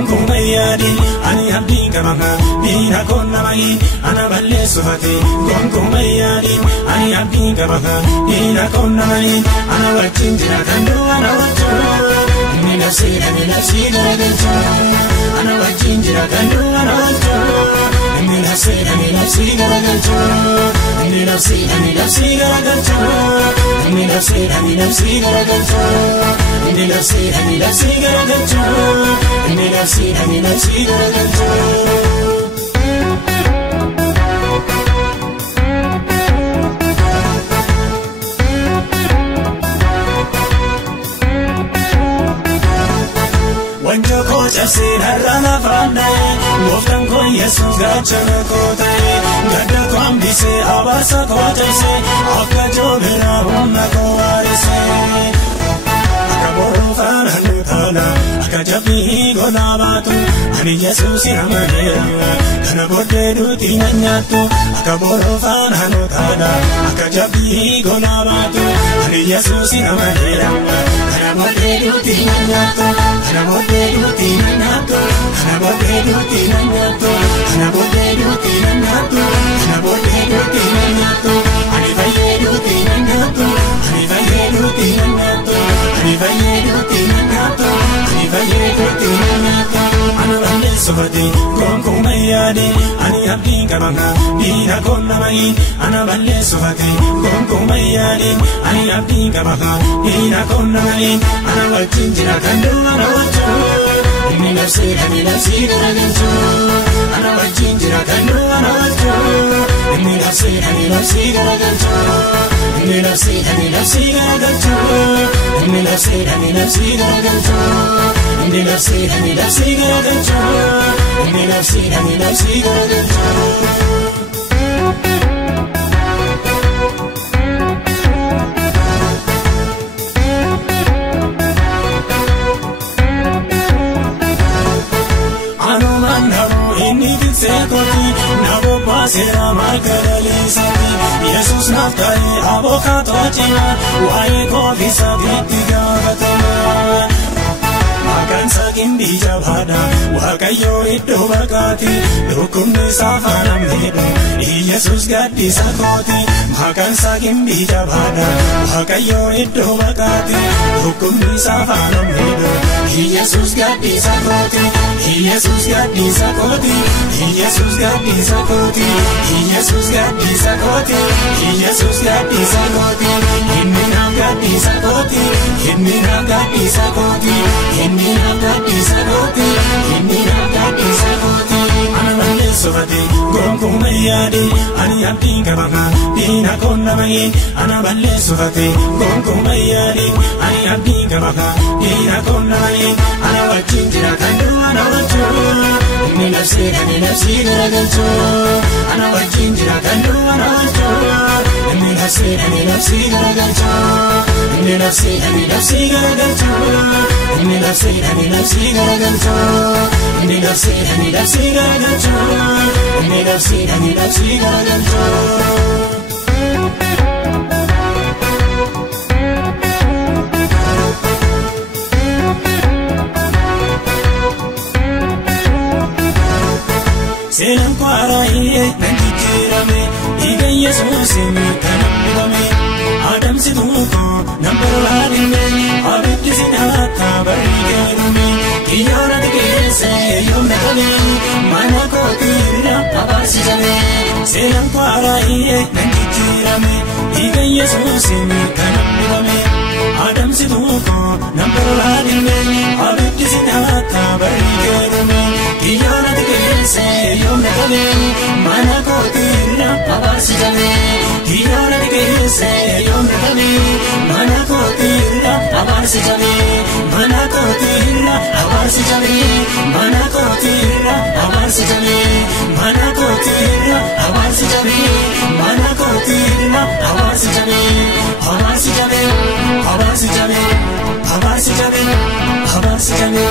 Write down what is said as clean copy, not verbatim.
gonkumayadi ani abdi kabanga dina konna mai ana balle sufati gonkumayadi ani abdi kabanga dina konna mai ana wachinjira kandu ana wacho ni nafsi garagalcho ana wachinjira kandu ana wacho ni nafsi garagalcho ni nafsi garagalcho ni nafsi garagalcho ni nafsi garagalcho ni nafsi garagalcho Wanjo ko chasir harana fandae Goftan ko Jesus gachana ko tae Gada ko ambise abarsa ko chase Akka jo mera humna ko arise Akka boro fananu thana Akka jabi gona batu Ani Jesus ramadera Kana bodde duti nanyatu Akka boro fananu thana Akka jabi gona batu Ani Jesus ramadera Kana bodde duti nanyatu Kana bodde duti nanyatu Kana bodde duti nanyatu Kana bodde duti nanyatu Kana bodde duti nanyatu Ani vaye duti nanyatu Ani vaye duti nanyatu Ani vaye duti nanyatu Ani vaye duti nanyatu Ana valle sofati gonkumayadi Ani abdi kabanga dina konna mai Ana valle sofati gonkumayadi Ani abdi kabanga dina konna mai Ana wachinjira kandu ana wacho ni nafsi garagalcho ana wachinjira kandu ana wacho ni nafsi garagalcho ni nafsi garagalcho ni nafsi garagalcho ni nafsi garagalcho ni nafsi garagalcho Sekoti nabo pasera markarali sati Jesus naftai avokato china wae ko visa ditiga gatama makan sagin bija bhada wakayo iddo bakati dukumne safaram hedo Jesus gadi sakoti makan sagin bija bhada wakayo iddo bakati dukumne safaram hedo Jesus gadi sakoti Jesus gadi sakoti Jesus gadi sakoti Jesus gadi sakoti Jesus gadi sakoti hinna gadi sakoti hinna gadi sakoti hinna gadi sakoti hinna gadi sakoti ana valle sofati gonkumayadi ani abdi kabanga dina konna mai ana valle sofati gonkumayadi ani abdi kabanga dina konna mai ana wachinjira kandu ana wacho ni nafsi garagalcho ana wachinjira kandu ana wacho ni nafsi garagalcho ni nafsi garagalcho ni nafsi garagalcho ni nafsi garagalcho ni nafsi garagalcho Selam kwarai nanjirame iga Jesus mi kanamdame Adam situko number 1 me abid sinata barigame kiyana dikese yomnakale mana ko tira abasi jale Selam kwarai nanjirame iga Jesus mi kanamdame Adam situko number 1 me abid sinata barigame kiyana dikese yomnakale mana ko tira abasi jale kiyana dikese yomnakale mana ko tira abasi jale mana ko tira abasi jale mana ko tira abasi jale mana ko tira abasi jale mana ko tira abasi jale abasi jale abasi jale abasi jale abasi jale